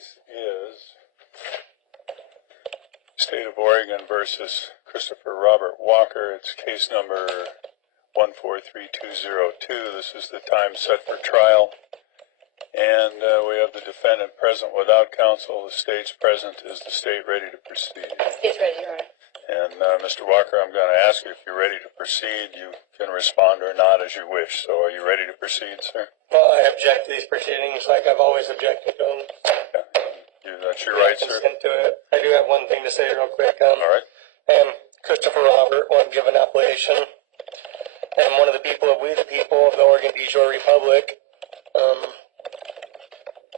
case is State of Oregon versus Christopher Robert Walker. It's case number 143202. This is the time set for trial. And we have the defendant present without counsel. The state's present. Is the state ready to proceed? State's ready, Your Honor. And Mr. Walker, I'm going to ask you if you're ready to proceed. You can respond or not as you wish. So are you ready to proceed, sir? Well, I object to these proceedings like I've always objected to them. That's your right, sir. Consent to it. I do have one thing to say real quick. All right. Christopher Robert won't give an appellation. And one of the people of We the People of the Oregon de jure Republic.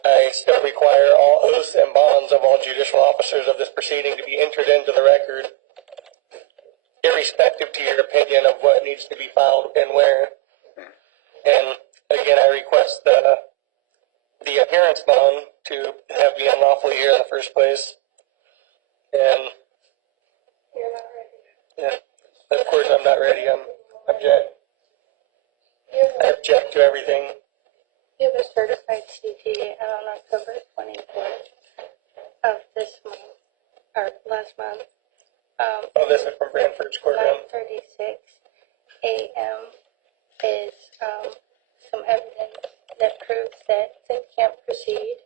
I still require all oaths and bonds of all judicial officers of this proceeding to be entered into the record, irrespective to your opinion of what needs to be filed and where. And again, I request the appearance bond to have me unlawfully here in the first place. And You're not ready. yeah, of course I'm not ready. I object to everything. You have a certified CPA on October 24th of this month, or last month. Oh, this is from Brantford's courtroom. 9:36 a.m. is some evidence that proves that they can't proceed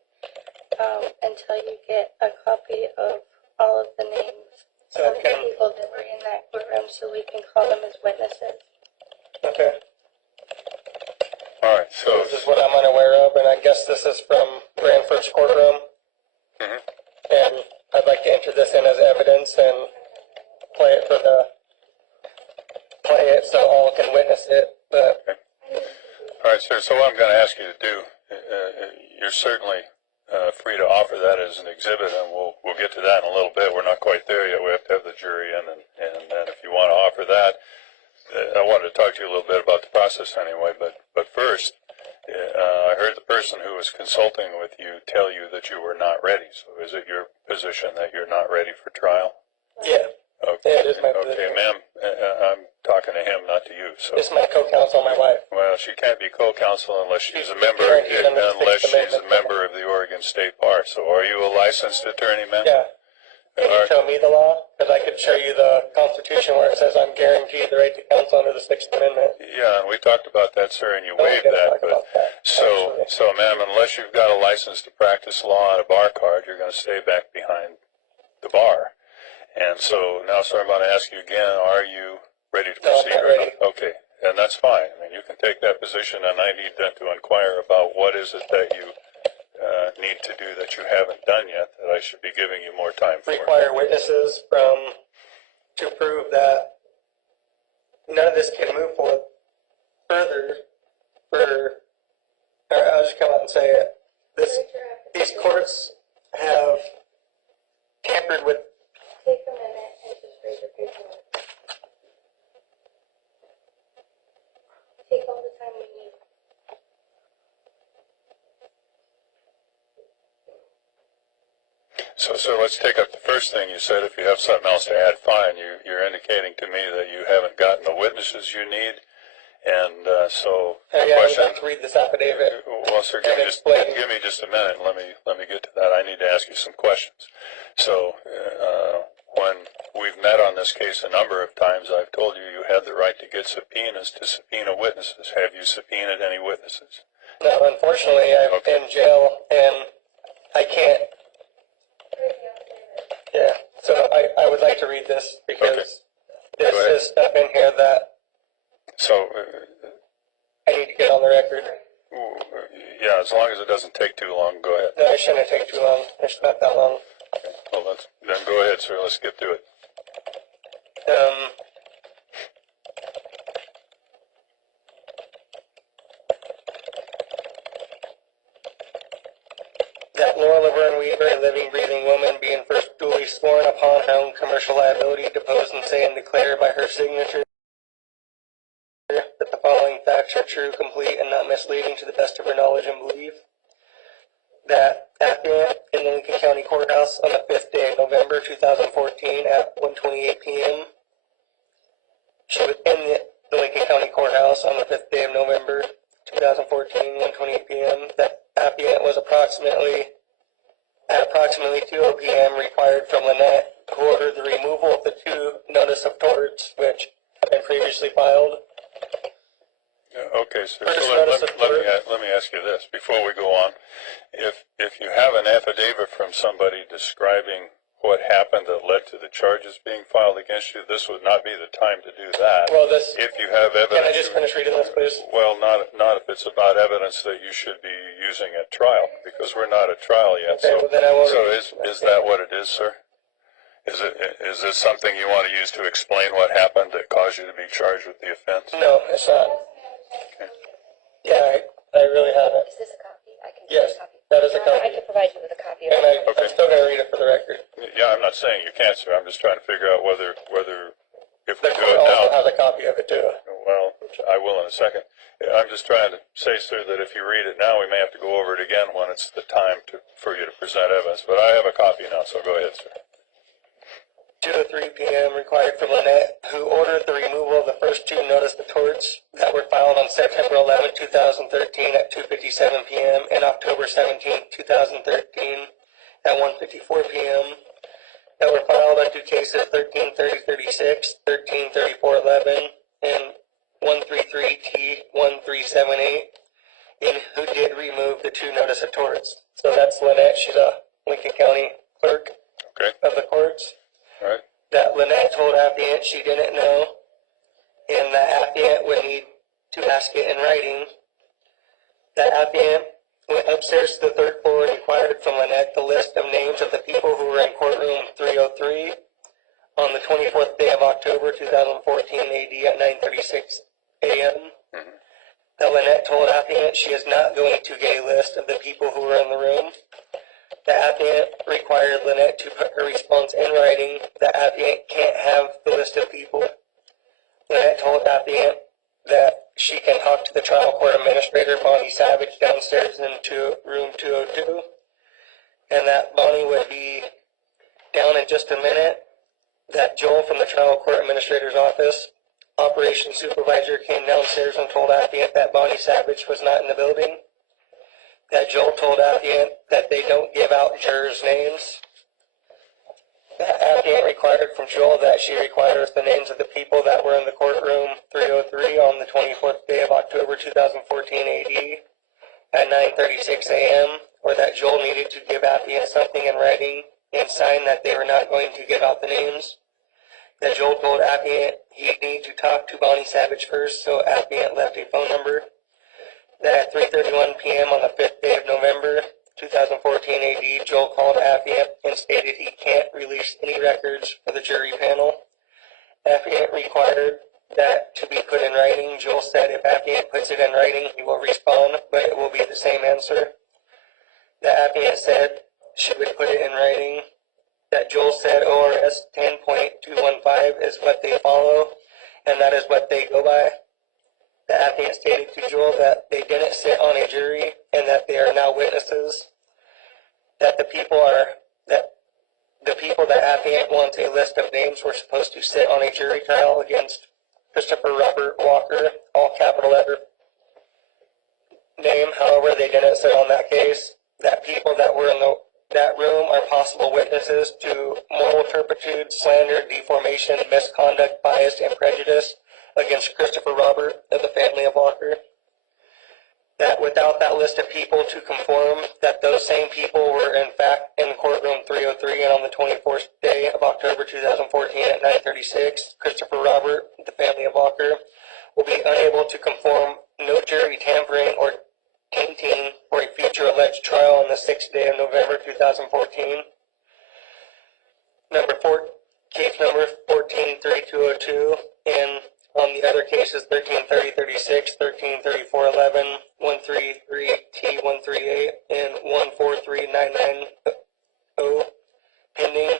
until you get a copy of all of the names of the people that were in that courtroom so we can call them as witnesses. Okay. All right, so This is what I'm unaware of, and I guess this is from Brantford's courtroom. And I'd like to enter this in as evidence and play it so all can witness it. But all right, sir. So what I'm going to ask you to do, you're certainly free to offer that as an exhibit, and we'll get to that in a little bit. We're not quite there yet. We have to have the jury in, and then if you want to offer that, I wanted to talk to you a little bit about the process anyway. But first, I heard the person who was consulting with you tell you that you were not ready. So is it your position that you're not ready for trial? yeah, Okay. yeah, it is my position. Okay, ma'am. I'm talking to him, not to you. So. This is my co-counsel, my wife. Well, she can't be co-counsel unless she's a member, guaranteed under the unless Sixth she's a Amendment. member of the Oregon State Bar. So are you a licensed attorney, ma'am? Yeah. Can All you right. show me the law? Because I could show you the Constitution where it says I'm guaranteed the right to counsel under the Sixth Amendment. Yeah, we talked about that, sir, and you Oh, waived we gotta that. talk about that, So, ma'am, unless you've got a license to practice law and a bar card, you're going to stay back behind the bar. And so now, sir, I'm going to ask you again: are you ready to No, I'm proceed? not or ready. not? Okay, and that's fine. I mean, you can take that position, and I need then to inquire about what is it that you need to do that you haven't done yet that I should be giving you more time for. Require witnesses to prove that none of this can move forward further. I'll just come out and say it. These courts have tampered with. Take a minute and just raise your paperwork. Take all the time you need. So let's take up the first thing you said. If you have something else to add, fine. You're indicating to me that you haven't gotten the witnesses you need, and so the Yeah, I would question. like to read this affidavit. Well, sir, give me just a minute. And let me get to that. I need to ask you some questions. So when we've met on this case a number of times, I've told you you had the right to get subpoenas to subpoena witnesses. Have you subpoenaed any witnesses? No, unfortunately, I'm in jail and I can't. Yeah, so I would like to read this because this is stuff in here that So, I need to get on the record. yeah, as long as it doesn't take too long, go ahead. No, it shouldn't take too long. It's not that long. Well, then go ahead, sir. Let's get to it. That Laura Laverne Weaver, a living, breathing woman, being first duly sworn upon her own commercial liability, deposed and say and declare by her signature that the following facts are true, complete, and not misleading to the best of her knowledge and belief. That affidavit in the Lincoln County Courthouse on the 5th day of November 2014 at 1:28 p.m. She was in the Lincoln County Courthouse on the 5th day of November 2014, 1:28 p.m. That affidavit was approximately at approximately 2 p.m. required from Lynette, who ordered the removal of the 2 notice of torts, which have been previously filed. Okay, so let me ask you this before we go on. If you have an affidavit from somebody describing what happened that led to the charges being filed against you, this would not be the time to do that. Well, if you have evidence, can I just finish reading this, please? Well, not if it's about evidence that you should be using at trial, because we're not at trial yet. Okay, well, then I won't is that what it is, sir? Is it something you want to use to explain what happened that caused you to be charged with the offense? No, it's not. Okay. Yeah, I really haven't. Is this a copy? I can Yes, get a copy. that is a copy. I can provide you with a copy of And it. I'm still going to read it for the record. Yeah, I'm not saying you can't, sir. I'm just trying to figure out whether if we The do court it also now. has a copy of it too. Well, I will in a second. I'm just trying to say, sir, that if you read it now, we may have to go over it again when it's the time for you to present evidence. But I have a copy now, so go ahead, sir. 2 to 3 p.m. required from Lynette, who ordered the removal of the first 2 notice of torts that were filed on September 11, 2013 at 2:57 p.m. and October 17, 2013 at 1:54 p.m. that were filed under cases 133036, 133411, and 133T1378, and who did remove the 2 notice of torts. So that's Lynette. She's a Lincoln County clerk of the courts. All right. That Lynette told affiant she didn't know, and that affiant would need to ask it in writing. That affiant went upstairs to the 3rd floor and inquired from Lynette the list of names of the people who were in courtroom 303 on the 24th day of October 2014 AD at 9:36 a.m. That Lynette told affiant she is not going to get a list of the people who were in the room. The affiant required Lynette to put her response in writing. The affiant can't have the list of people. Lynette told affiant that she can talk to the trial court administrator, Bonnie Savage, downstairs into room 202, and that Bonnie would be down in just a minute. That Joel from the trial court administrator's office, operations supervisor, came downstairs and told affiant that Bonnie Savage was not in the building. That Joel told affiant that they don't give out jurors' names. That affiant required from Joel that she requires the names of the people that were in the courtroom 303 on the 24th day of October 2014 AD at 9:36 a.m., or that Joel needed to give affiant something in writing and sign that they were not going to give out the names. That Joel told affiant he'd need to talk to Bonnie Savage first, so affiant left a phone number. That at 3:31 p.m. on the 5th day of November 2014 AD, Joel called affiant and stated he can't release any records for the jury panel. Affiant required that to be put in writing. Joel said if affiant puts it in writing, he will respond, but it will be the same answer. The affiant said she would put it in writing. That Joel said ORS 10.215 is what they follow, and that is what they go by. The affiant stated to Joel that they didn't sit on a jury and that they are now witnesses. That the people that affiant wants a list of names were supposed to sit on a jury trial against Christopher Robert Walker, all capital letter name. However, they didn't sit on that case. That people that were in that room are possible witnesses to moral turpitude, slander, deformation, misconduct, bias, and prejudice against Christopher Robert of the family of Walker. That without that list of people to conform, that those same people were in fact in courtroom 303, and on the 24th day of October 2014 at 9:36, Christopher Robert, the family of Walker, will be unable to conform, no jury tampering or tainting for a future alleged trial on the 6th day of November 2014. Case number 143202, and on the other cases 133036, 133411, 133T138, and 143990 pending,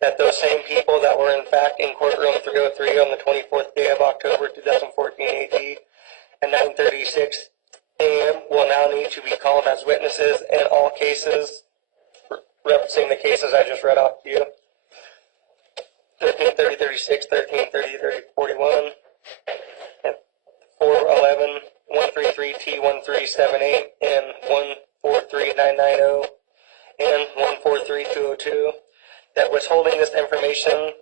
that those same people that were in fact in courtroom 303 on the 24th day of October 2014 AD at 9:36 a.m. will now need to be called as witnesses in all cases, referencing the cases I just read off to you. 133036, 133041, and 411, 133T1378, and 143990, and 143202, that withholding this information,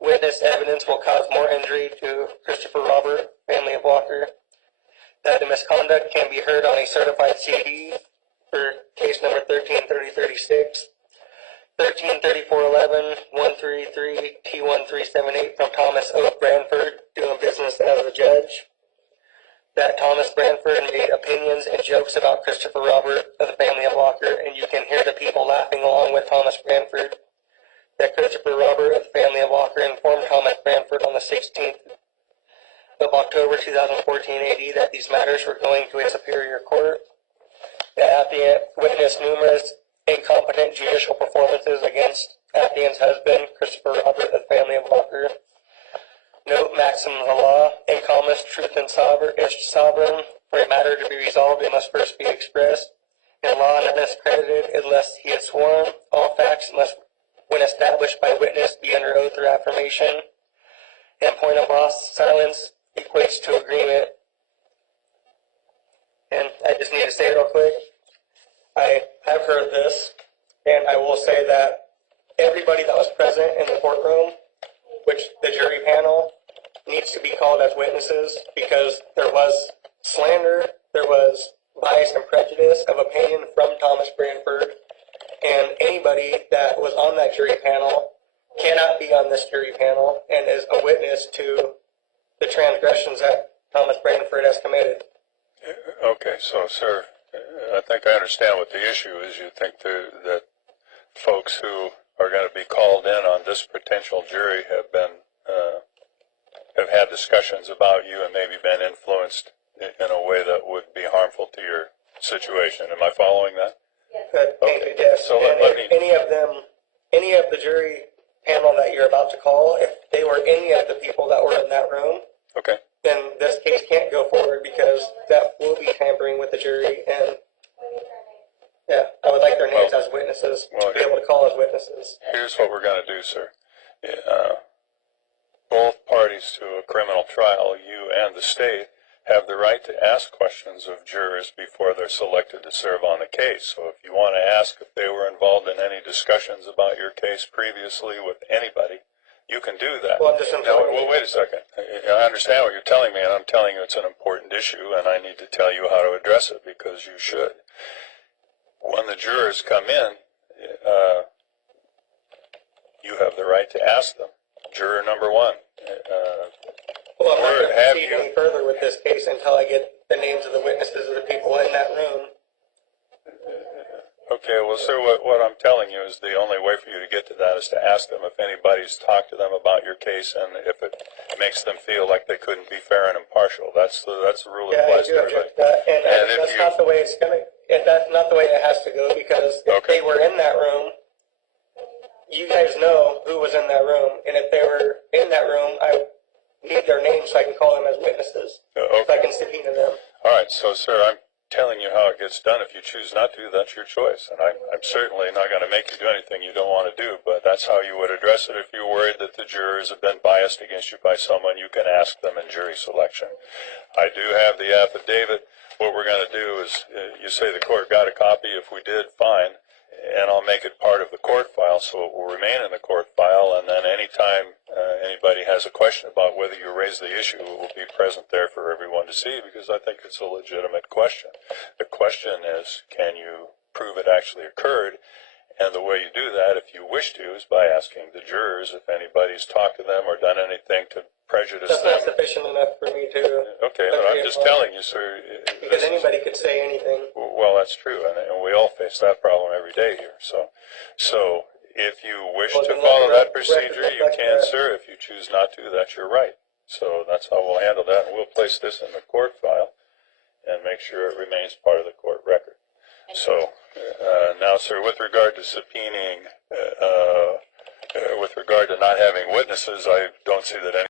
witness evidence will cause more injury to Christopher Robert, family of Walker, that the misconduct can be heard on a certified CD for case number 133036, 133411, 133 T1378 from Thomas O. Branford, doing business as a judge. That Thomas Branford made opinions and jokes about Christopher Robert of the family of Walker, and you can hear the people laughing along with Thomas Branford. That Christopher Robert of the family of Walker informed Thomas Branford on the 16th of October 2014 AD that these matters were going to a superior court. That affiant witnessed numerous incompetent judicial performances against affiant's husband, Christopher Robert of the family of Walker. Note maxims of the law, in commas, truth and is sovereign. For a matter to be resolved, it must first be expressed. In law, none is credited unless he is sworn. All facts must, when established by witness, be under oath or affirmation. And point of law, silence equates to agreement. And I just need to say real quick, I have heard this, and I will say that everybody that was present in the courtroom, which the jury panel, needs to be called as witnesses because there was slander, there was bias and prejudice of opinion from Thomas Branford, and anybody that was on that jury panel cannot be on this jury panel and is a witness to the transgressions that Thomas Branford has committed. Okay, so, sir, I think I understand what the issue is. You think that folks who are going to be called in on this potential jury have had discussions about you and maybe been influenced in a way that would be harmful to your situation. Am I following that? Thank you, yes. So and let if me... any of the jury panel that you're about to call, if they were any of the people that were in that room, Okay. then this case can't go forward because that will be tampering with the jury. And yeah, I would like their names as witnesses to be able to call as witnesses. Here's what we're going to do, sir. Both parties to a criminal trial, you and the state, have the right to ask questions of jurors before they're selected to serve on the case. So if you want to ask if they were involved in any discussions about your case previously with anybody, you can do that. Well, I'm just Now, wait a second. I understand what you're telling me, and I'm telling you it's an important issue, and I need to tell you how to address it because you should. When the jurors come in, you have the right to ask them. Juror number one. Well, I'm not going to proceed any further with this case until I get the names of the witnesses of the people in that room. Okay, well, sir, what I'm telling you is the only way for you to get to that is to ask them if anybody's talked to them about your case and if it makes them feel like they couldn't be fair and impartial. That's the rule that applies to everybody. And that's not the way it's going to. That's not the way it has to go because if they were in that room, you guys know who was in that room, and if they were in that room, I need their names so I can call them as witnesses. Okay. So I can subpoena them. All right, so, sir, I'm telling you how it gets done. If you choose not to, that's your choice. And I'm certainly not going to make you do anything you don't want to do, but that's how you would address it. If you're worried that the jurors have been biased against you by someone, you can ask them in jury selection. I do have the affidavit. What we're going to do is, you say the court got a copy. If we did, fine. And I'll make it part of the court file, so it will remain in the court file, and then anytime anybody has a question about whether you raise the issue, it will be present there for everyone to see, because I think it's a legitimate question. The question is, can you prove it actually occurred? And the way you do that, if you wish to, is by asking the jurors if anybody's talked to them or done anything to prejudice them. That's not sufficient enough for me to. Okay, but I'm just telling you, sir. Because anybody could say anything. Well, that's true, and we all face that problem every day here. So if you wish to follow that procedure, you can, sir. If you choose not to, that's your right. So that's how we'll handle that, and we'll place this in the court file and make sure it remains part of the court record. So now, sir, with regard to subpoenaing, with regard to not having witnesses, I don't see that any